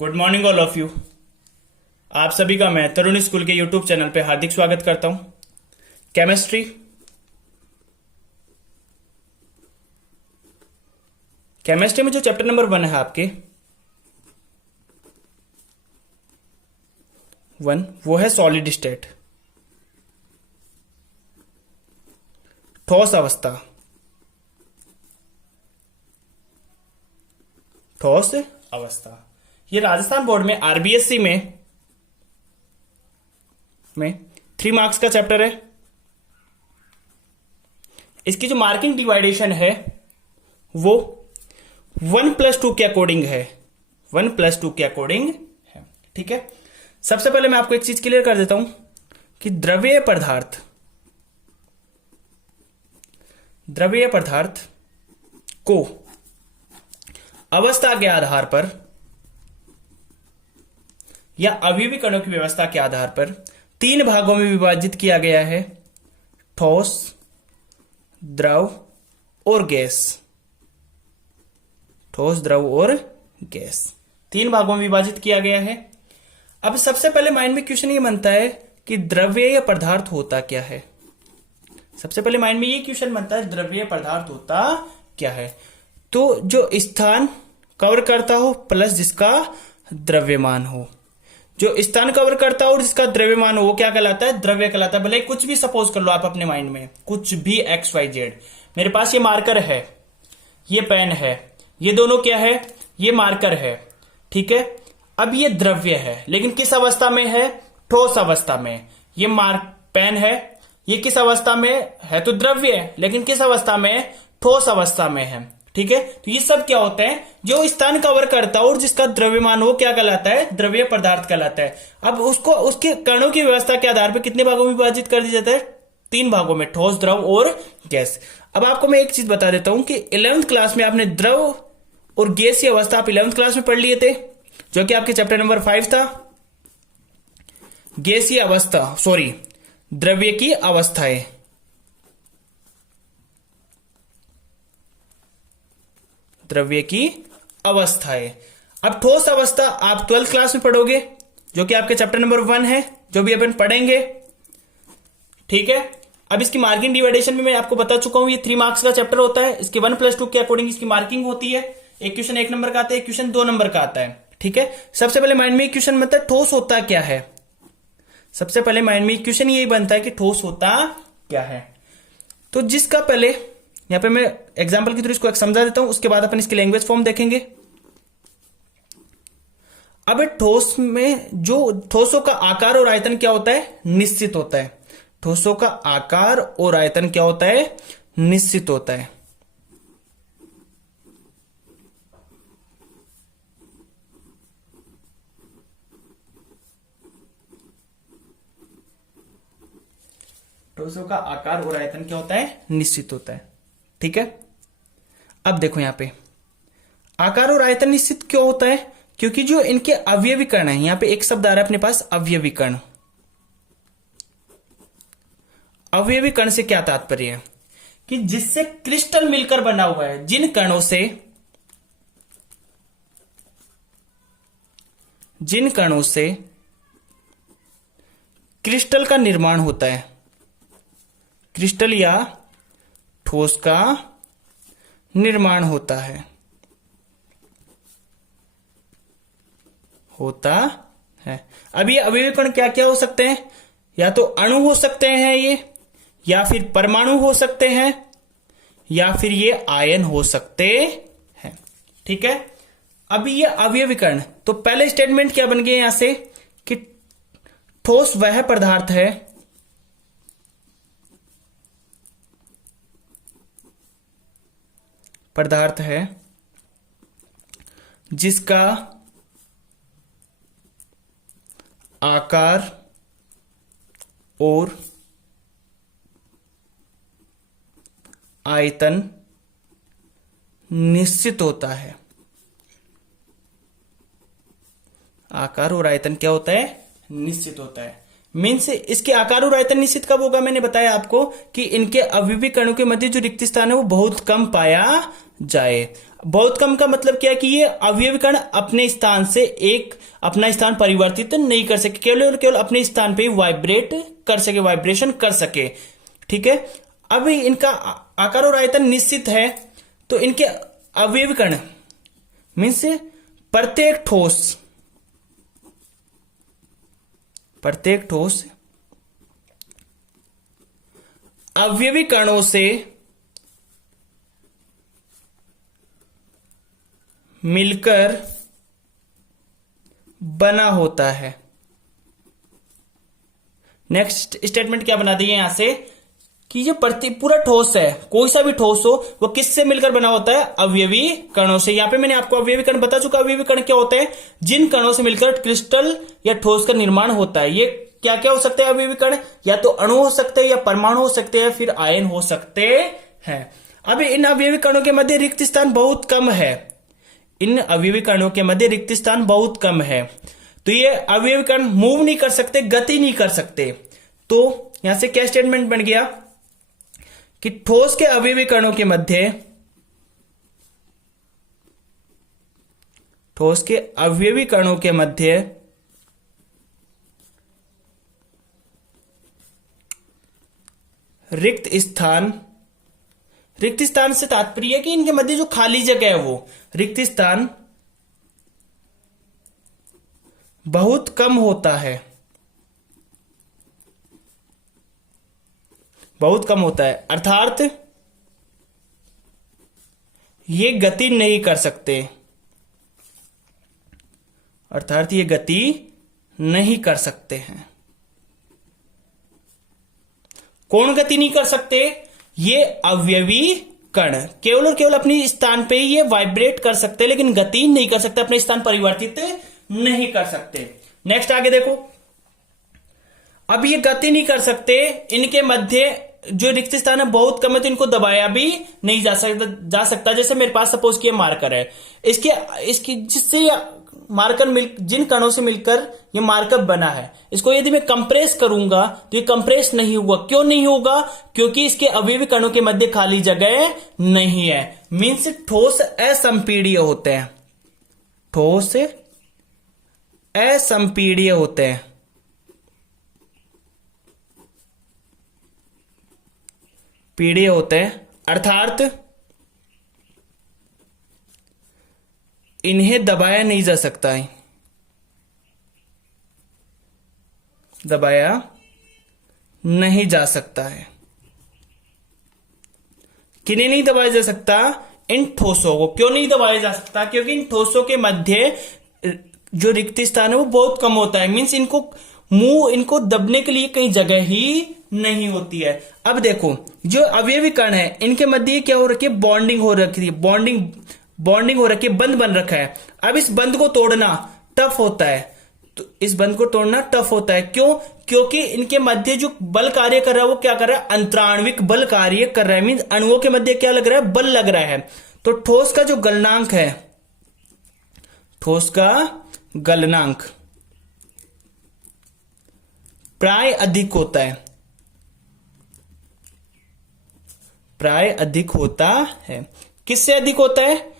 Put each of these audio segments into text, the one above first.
Good morning all of you. आप सभी का मैं तरुण स्कूल के यूट्यूब चैनल पे हार्दिक स्वागत करता हूं। केमिस्ट्री में जो चैप्टर नंबर 1 है आपके वो है सॉलिड स्टेट, ठोस अवस्था। ठोस अवस्था ये राजस्थान बोर्ड में आरबीएससी में 3 मार्क्स का चैप्टर है। इसकी जो मार्किंग डिवाइडेशन है वो 1+2 के अकॉर्डिंग है। 1+2 के अकॉर्डिंग है। ठीक है, सबसे पहले मैं आपको एक चीज क्लियर कर देता हूं कि द्रव्यीय पदार्थ को अवस्था के आधार पर या अभिवी कणों की व्यवस्था के आधार पर 3 भागों में विभाजित किया गया है। ठोस, द्रव और गैस। ठोस, द्रव और गैस 3 भागों में विभाजित किया गया है। अब सबसे पहले माइंड में क्वेश्चन ये बनता है कि द्रव्यीय पदार्थ होता क्या है। सबसे पहले माइंड में ये क्वेश्चन बनता है द्रव्यीय पदार्थ होता क्या है। तो जो स्थान कवर करता हो प्लस जिसका द्रव्यमान हो। जो स्थान कवर करता हो और जिसका द्रव्यमान हो वो क्या कहलाता है? द्रव्य कहलाता है। भले कुछ भी सपोज कर लो आप अपने माइंड में, कुछ भी XYZ। मेरे पास ये मार्कर है, ये पेन है, ये दोनों क्या है? ये मार्कर है। ठीक है, अब ये द्रव्य है लेकिन किस अवस्था में है? ठोस अवस्था में। ये पेन है, ये किस अवस्था में है? तो द्रव्य है लेकिन किस अवस्था में? ठोस अवस्था में है। ठीक है, तो ये सब क्या होते हैं? जो स्थान कवर करता है और जिसका द्रव्यमान हो क्या कहलाता है? द्रव्य पदार्थ कहलाता है। अब उसको उसके कणों की व्यवस्था के आधार पर कितने भागों में विभाजित कर दिया जाता है? 3 भागों में, ठोस, द्रव और गैस। अब आपको मैं एक चीज बता देता हूं कि 11th क्लास में आपने द्रव और गैस की अवस्था आप 11th क्लास में पढ़ लिए थे, जो कि आपके चैप्टर नंबर 5 था। गैसीय अवस्था, द्रव्य की अवस्थाएं। द्रव्य की अवस्थाएं। अब ठोस अवस्था आप 12th क्लास में पढ़ोगे, जो कि आपके चैप्टर नंबर 1 है, जो भी अपन पढ़ेंगे। ठीक है, अब इसकी मार्किंग डिवाइडेशन भी मैं आपको बता चुका हूं। ये 3 मार्क्स का चैप्टर होता है। इसके 1+2 के अकॉर्डिंग इसकी मार्किंग होती है। एक क्वेश्चन 1 नंबर का आता है, एक क्वेश्चन 2 नंबर का आता है। ठीक है, सबसे पहले माइंड में क्वेश्चन बनता है ठोस होता क्या है। सबसे पहले माइंड में क्वेश्चन यही बनता है कि ठोस होता क्या है। तो जिसका पहले यहां पे मैं एग्जांपल के थ्रू इसको समझा देता हूं, उसके बाद अपन इसकी लैंग्वेज फॉर्म देखेंगे। अब ठोस में जो ठोसों का आकार और आयतन क्या होता है? निश्चित होता है। ठोसों का आकार और आयतन क्या होता है? निश्चित होता है। ठोसों का आकार और आयतन क्या होता है? निश्चित होता है। ठीक है, अब देखो यहां पे आकार और आयतन निश्चित क्यों होता है? क्योंकि जो इनके अवयवी कण है, यहां पे एक शब्द आ रहा है अपने पास, अवयवी कण। अवयवी कण से क्या तात्पर्य है? कि जिससे क्रिस्टल मिलकर बना हुआ है। जिन कणों से क्रिस्टल का निर्माण होता है। क्रिस्टल या ठोस का निर्माण होता है। अब ये अवयवी कण क्या क्या हो सकते हैं? या तो अणु हो सकते हैं ये, या फिर परमाणु हो सकते हैं, या फिर ये आयन हो सकते हैं। ठीक है, अभी ये अवयवी कण, तो पहले स्टेटमेंट क्या बन गया यहां से कि ठोस वह पदार्थ है जिसका आकार और आयतन निश्चित होता है। आकार और आयतन क्या होता है? निश्चित होता है। मीन्स इसके आकार और आयतन निश्चित कब होगा? मैंने बताया आपको कि इनके अवयवी कणों के मध्य जो रिक्त स्थान है वो बहुत कम पाया जाए। बहुत कम का मतलब क्या है कि ये अवयवी कण अपने स्थान से एक अपना स्थान परिवर्तित नहीं कर सके, केवल और केवल अपने स्थान पे वाइब्रेट कर सके, वाइब्रेशन कर सके। ठीक है, अब इनका आकार और आयतन निश्चित है, तो इनके अवयवी कण मीन्स प्रत्येक ठोस अवयवी कणों से मिलकर बना होता है। नेक्स्ट स्टेटमेंट क्या बना दिए यहां से कि जो पूरा ठोस है, कोई सा भी ठोस हो, वो किससे मिलकर बना होता है? अवयवी कणों से। यहां पे मैंने आपको अवयवी कण बता चुका। अवयवी कण क्या होते हैं? जिन कणों से मिलकर क्रिस्टल या ठोस का निर्माण होता है। ये क्या क्या हो सकते हैं अवयवी कण? या तो अणु हो सकते हैं, या परमाणु हो सकते हैं, फिर आयन हो सकते हैं। अब इन अवयवी कणों के मध्य रिक्त स्थान बहुत कम है। इन अवयवी कणों के मध्य रिक्त स्थान बहुत कम है, तो ये अवयवी कण मूव नहीं कर सकते, गति नहीं कर सकते। तो यहां से क्या स्टेटमेंट बन गया कि ठोस के अवयवी कणों के मध्य रिक्त स्थान से तात्पर्य है कि इनके मध्य जो खाली जगह है, वो रिक्त स्थान बहुत कम होता है, अर्थात ये गति नहीं कर सकते, हैं। कौन गति नहीं कर सकते? ये अवयवी कण केवल और केवल अपने स्थान पे ही ये वाइब्रेट कर सकते, लेकिन गति नहीं कर सकते, अपने स्थान परिवर्तित नहीं कर सकते। नेक्स्ट आगे देखो, अब ये गति नहीं कर सकते, इनके मध्य जो रिक्त स्थान है बहुत कम है, तो इनको दबाया भी नहीं जा सकता। जैसे मेरे पास सपोज कि मार्कर है, इसकी जिससे जिन कणों से मिलकर ये मार्कर बना है, इसको यदि मैं कंप्रेस करूंगा तो ये कंप्रेस नहीं होगा। क्यों नहीं होगा? क्योंकि इसके अवयवी कणों के मध्य खाली जगह नहीं है। मीन्स ठोस असंपीड्य होते हैं, पीढ़ी होते हैं, अर्थात इन्हें दबाया नहीं जा सकता है, किन्हें नहीं दबाया जा सकता? इन ठोसों को। क्यों नहीं दबाया जा सकता? क्योंकि इन ठोसों के मध्य जो रिक्त स्थान है वो बहुत कम होता है। मीन्स इनको दबने के लिए कहीं जगह ही नहीं होती है। अब देखो, जो अवयवी कण है इनके मध्य क्या हो रखी है? बॉन्डिंग हो रखी है, बॉन्डिंग हो रखी है, बंध बन रखा है। अब इस बंध को तोड़ना टफ होता है, क्यों? क्योंकि इनके मध्य जो बल कार्य कर रहा है वो क्या कर रहा है? अंतराण्विक बल कार्य कर रहा है। मीन्स अणुओं के मध्य क्या लग रहा है? बल लग रहा है। तो ठोस का जो गलनांक है, प्राय अधिक होता है। किससे अधिक होता है?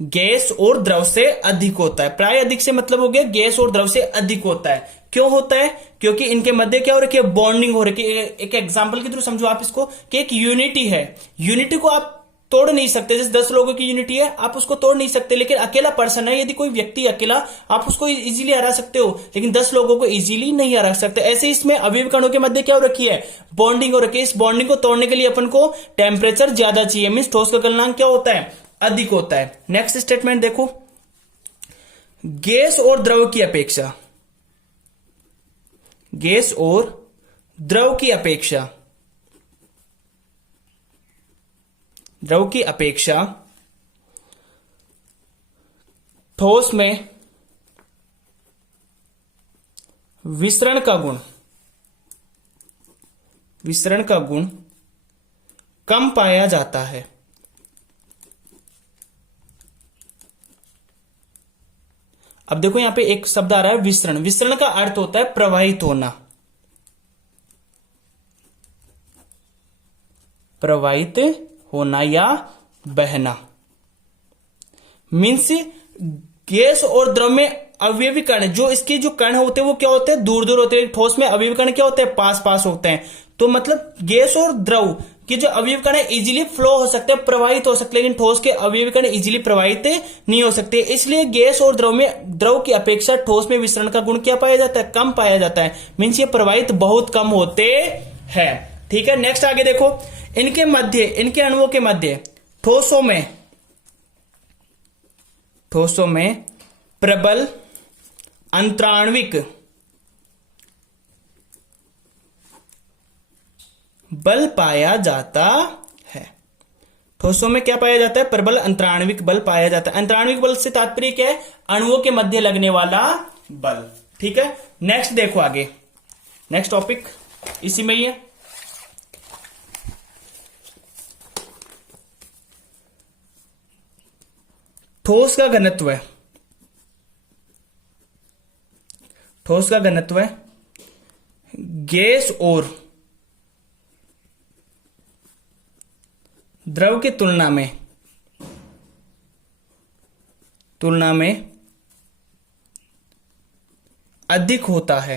गैस और द्रव से अधिक होता है। प्राय अधिक से मतलब हो गया गैस और द्रव से अधिक होता है। क्यों होता है? क्योंकि इनके मध्य क्या हो रखी है? बॉन्डिंग हो रखी है। एक एग्जांपल के थ्रू समझो आप इसको कि एक यूनिटी है, यूनिटी को आप तोड़ नहीं सकते। जैसे 10 लोगों की यूनिटी है, आप उसको तोड़ नहीं सकते, लेकिन अकेला पर्सन है, यदि कोई व्यक्ति अकेला, आप उसको इजीली हरा सकते हो, लेकिन 10 लोगों को इजीली नहीं हरा सकते। ऐसे इसमें अवयवी कणों के मध्य क्या हो रखी है? बॉन्डिंग हो रखी है। इस बॉन्डिंग को तोड़ने के लिए अपन को टेम्परेचर ज्यादा चाहिए। मीन्स ठोस का गलनांक क्या होता है? अधिक होता है। नेक्स्ट स्टेटमेंट देखो, गैस और द्रव की अपेक्षा ठोस में विसरण का गुण कम पाया जाता है। अब देखो यहां पे एक शब्द आ रहा है विसरण। विसरण का अर्थ होता है प्रवाहित होना, या बहना। मीन्स गैस और द्रव में अवयवी कण, जो इसके जो कण होते हैं वो क्या होते हैं, दूर दूर होते हैं। ठोस में अवयवी कण क्या होते हैं, पास पास होते हैं। तो मतलब गैस और द्रव की जो अवयवी कण है इजीली फ्लो हो सकते हैं, प्रवाहित हो सकते हैं, लेकिन ठोस के अवयवी कण इजीली प्रवाहित नहीं हो सकते। इसलिए गैस और द्रव में, द्रव की अपेक्षा ठोस में विसरण का गुण क्या पाया जाता है, कम पाया जाता है। मीन्स ये प्रवाहित बहुत कम होते हैं। ठीक है, नेक्स्ट आगे देखो, इनके मध्य, इनके अणुओं के मध्य ठोसों में प्रबल अंतराण्विक बल पाया जाता है। ठोसों में क्या पाया जाता है, प्रबल अंतराण्विक बल पाया जाता है। अंतराण्विक बल से तात्पर्य क्या है, अणुओं के मध्य लगने वाला बल। ठीक है, नेक्स्ट देखो आगे, नेक्स्ट टॉपिक इसी में ही है। ठोस का घनत्व है, ठोस का घनत्व है गैस और द्रव की तुलना में अधिक होता है।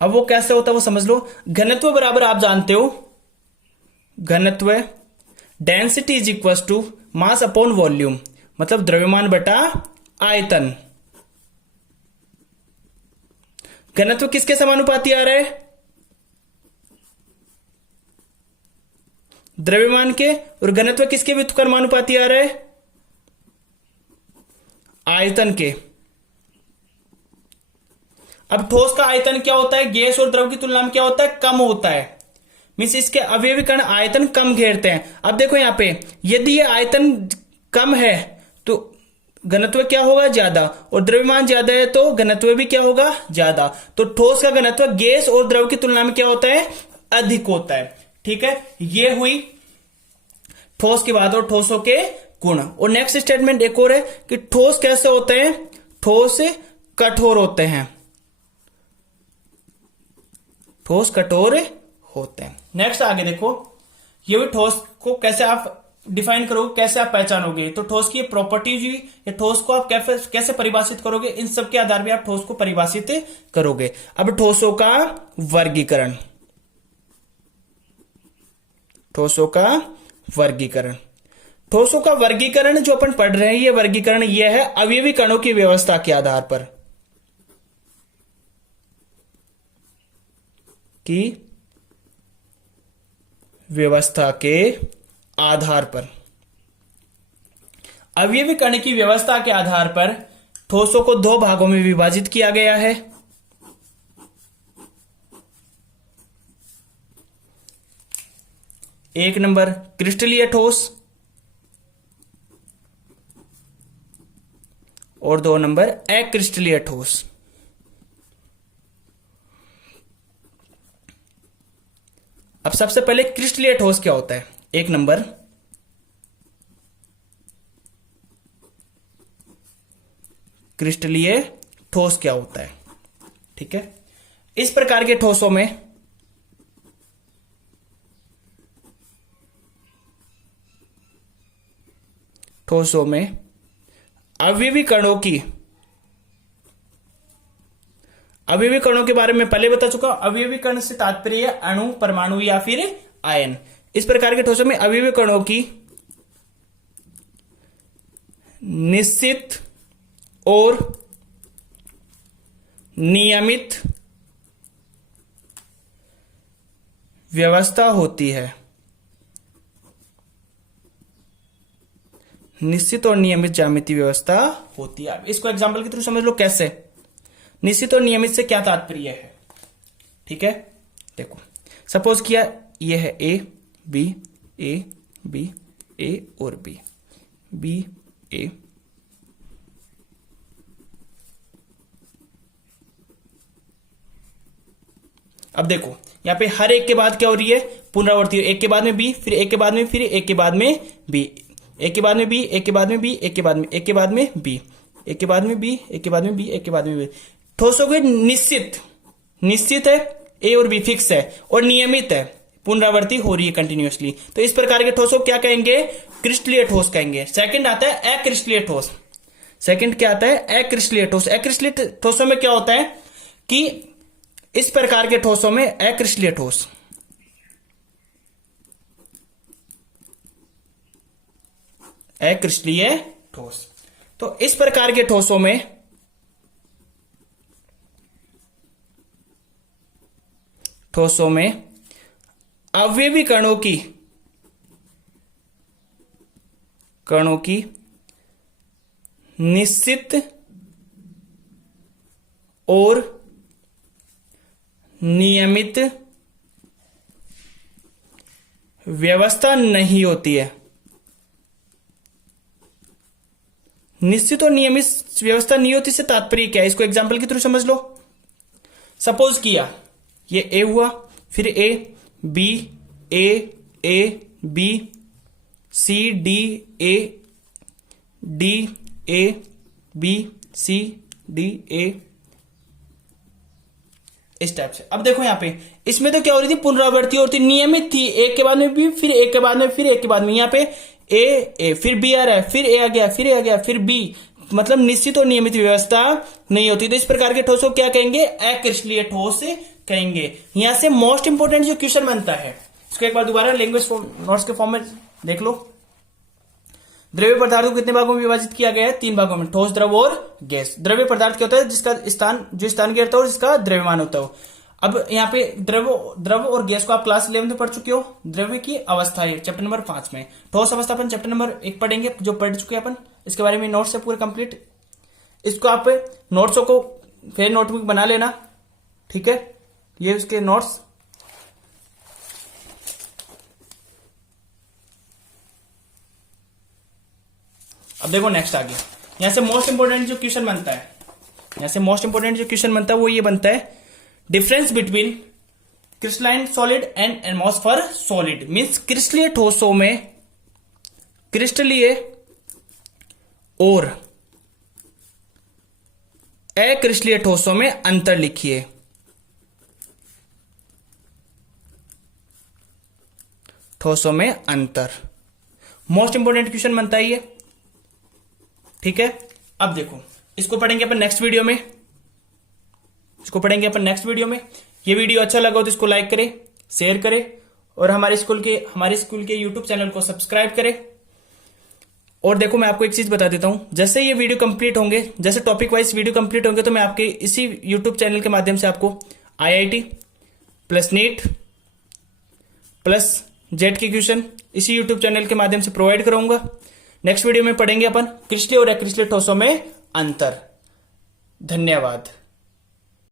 अब वो कैसे होता है वो समझ लो। घनत्व बराबर आप जानते हो, घनत्व density is equal to mass upon volume, मतलब द्रव्यमान बटा आयतन। घनत्व किसके समानुपाती आ रहा है, द्रव्यमान के। और घनत्व किसके व्युत्क्रमानुपाती आ रहा है, आयतन के। अब ठोस का आयतन क्या होता है, गैस और द्रव की तुलना में क्या होता है, कम होता है। मीन्स इसके अवयवी कण आयतन कम घेरते हैं। अब देखो यहां पे, यदि ये आयतन कम है तो घनत्व क्या होगा, ज्यादा, और द्रव्यमान ज्यादा है तो घनत्व भी क्या होगा, ज्यादा। तो ठोस का घनत्व गैस और द्रव की तुलना में क्या होता है, अधिक होता है। ठीक है, ये हुई ठोस की बात और ठोसों के गुण। और नेक्स्ट स्टेटमेंट एक और है कि ठोस कैसे होते हैं, ठोस कठोर होते हैं, ठोस कठोर होते हैं। नेक्स्ट आगे देखो, ये भी ठोस को कैसे आप डिफाइन करोगे, कैसे आप पहचानोगे। तो ठोस की प्रॉपर्टीज हुई, या ठोस को आप कैसे परिभाषित करोगे, इन सब के आधार पर आप ठोस को परिभाषित करोगे। अब ठोसों का वर्गीकरण, ठोसों का वर्गीकरण, ठोसों का वर्गीकरण जो अपन पढ़ रहे हैं, ये वर्गीकरण ये है अवयवी कणों की व्यवस्था के आधार पर, की व्यवस्था के आधार पर, अवयवी कण की व्यवस्था के आधार पर ठोसों को दो भागों में विभाजित किया गया है। एक नंबर क्रिस्टलीय ठोस और दो नंबर अक्रिस्टलीय ठोस। अब सबसे पहले क्रिस्टलीय ठोस क्या होता है, एक नंबर क्रिस्टलीय ठोस क्या होता है। ठीक है, इस प्रकार के ठोसों में अवयवी कणों के बारे में पहले बता चुका हूं। अवयवी कण से तात्पर्य अणु, परमाणु या फिर आयन। इस प्रकार के ठोसों में अवयवी कणों की निश्चित और नियमित व्यवस्था होती है। निश्चित और नियमित ज्यामितीय व्यवस्था होती है। इसको एग्जांपल के थ्रू समझ लो कैसे। निश्चित और नियमित से क्या तात्पर्य है, ठीक है। देखो सपोज किया ये है ए बी ए और बी ए। अब देखो यहां पे हर एक के बाद क्या हो रही है, पुनरावृत्ति। एक के बाद में बी, फिर एक के बाद में, फिर एक के बाद में बी, एक के बाद में बी, एक के बाद में बी, एक के बाद में, एक के बाद में बी, एक के बाद में बी, एक के बाद में बी, एक के बाद में बी। ठोसों के निश्चित है, ए और बी फिक्स है, और नियमित है, पुनरावृत्ति हो रही है कंटिन्यूअसली, तो इस प्रकार के ठोस को क्या कहेंगे? क्रिस्टलीय ठोस कहेंगे। सेकंड आता है अक्रिस्टलीय ठोस। सेकंड क्या आता है? अक्रिस्टलीय ठोस। अक्रिस्टलीय ठोसों में क्या होता है कि इस प्रकार के ठोसों में अक्रिस्टलीय ठोस, अक्रिस्टलीय ठोस, तो इस प्रकार के ठोसों में अवयवी कणों की निश्चित और नियमित व्यवस्था नहीं होती है। निश्चित और नियमित व्यवस्था नहीं होती से तात्पर्य क्या है? इसको एग्जांपल के थ्रू समझ लो। सपोज किया ये ए हुआ, फिर A B, A B, C D, A B, C D, A, इस टाइप से। अब देखो यहां पे इसमें तो क्या हो रही थी? पुनरावृत्ति होती, नियमित थी, एक के बाद में बी, फिर एक के बाद में, फिर एक के बाद में। यहां पे ए फिर बी आ रहा है, फिर ए आ गया, फिर ए आ गया, फिर बी, मतलब निश्चित और नियमित व्यवस्था नहीं होती। तो इस प्रकार के ठोस को क्या कहेंगे? अक्रिस्टलीय ठोस कहेंगे। यहां से मोस्ट इंपोर्टेंट जो क्वेश्चन बनता है, इसको एक बार दोबारा लैंग्वेज नोट्स के फॉर्म में देख लो। द्रव्य पदार्थ को कितने भागों में विभाजित किया गया है? 3 भागों में, ठोस, द्रव और गैस। द्रव्य पदार्थ क्या होता है? जिसका स्थान होता है और जिसका द्रव्यमान होता है। अब यहाँ पे द्रव और गैस को आप क्लास 11 में पढ़ चुके हो। द्रव्य की अवस्था है चैप्टर नंबर 5 में। ठोस अवस्था अपन चैप्टर नंबर 1 पढ़ेंगे, जो पढ़ चुके हैं अपन। इसके बारे में नोट्स है पूरे कंप्लीट। इसको आप नोट्सों को फिर नोटबुक बना लेना, ठीक है? ये उसके नोट्स। अब देखो नेक्स्ट आगे, यहां से मोस्ट इंपोर्टेंट जो क्वेश्चन बनता है, वो ये बनता है, difference between crystalline solid and atmosphere solid. Means क्रिस्टलीय ठोसों में, क्रिस्टलीय और अक्रिस्टलीय ठोसों में अंतर लिखिए। ठोसों में अंतर मोस्ट इंपोर्टेंट क्वेश्चन बनता है ये, ठीक है? अब देखो इसको पढ़ेंगे अपन नेक्स्ट वीडियो में। ये वीडियो अच्छा लगा हो तो इसको लाइक करें, शेयर करें और हमारे स्कूल के यूट्यूब चैनल को सब्सक्राइब करें। और देखो मैं आपको एक चीज बता देता हूं, जैसे ये वीडियो कंप्लीट होंगे, जैसे टॉपिक वाइज वीडियो कंप्लीट होंगे, तो मैं आपके इसी यूट्यूब चैनल के माध्यम से आपको IIT plus NEET plus JET के क्वेश्चन इसी यूट्यूब चैनल के माध्यम से प्रोवाइड कराऊंगा। नेक्स्ट वीडियो में पढ़ेंगे अपन क्रिस्टलीय और अक्रिस्टलीय ठोसों में अंतर। धन्यवाद।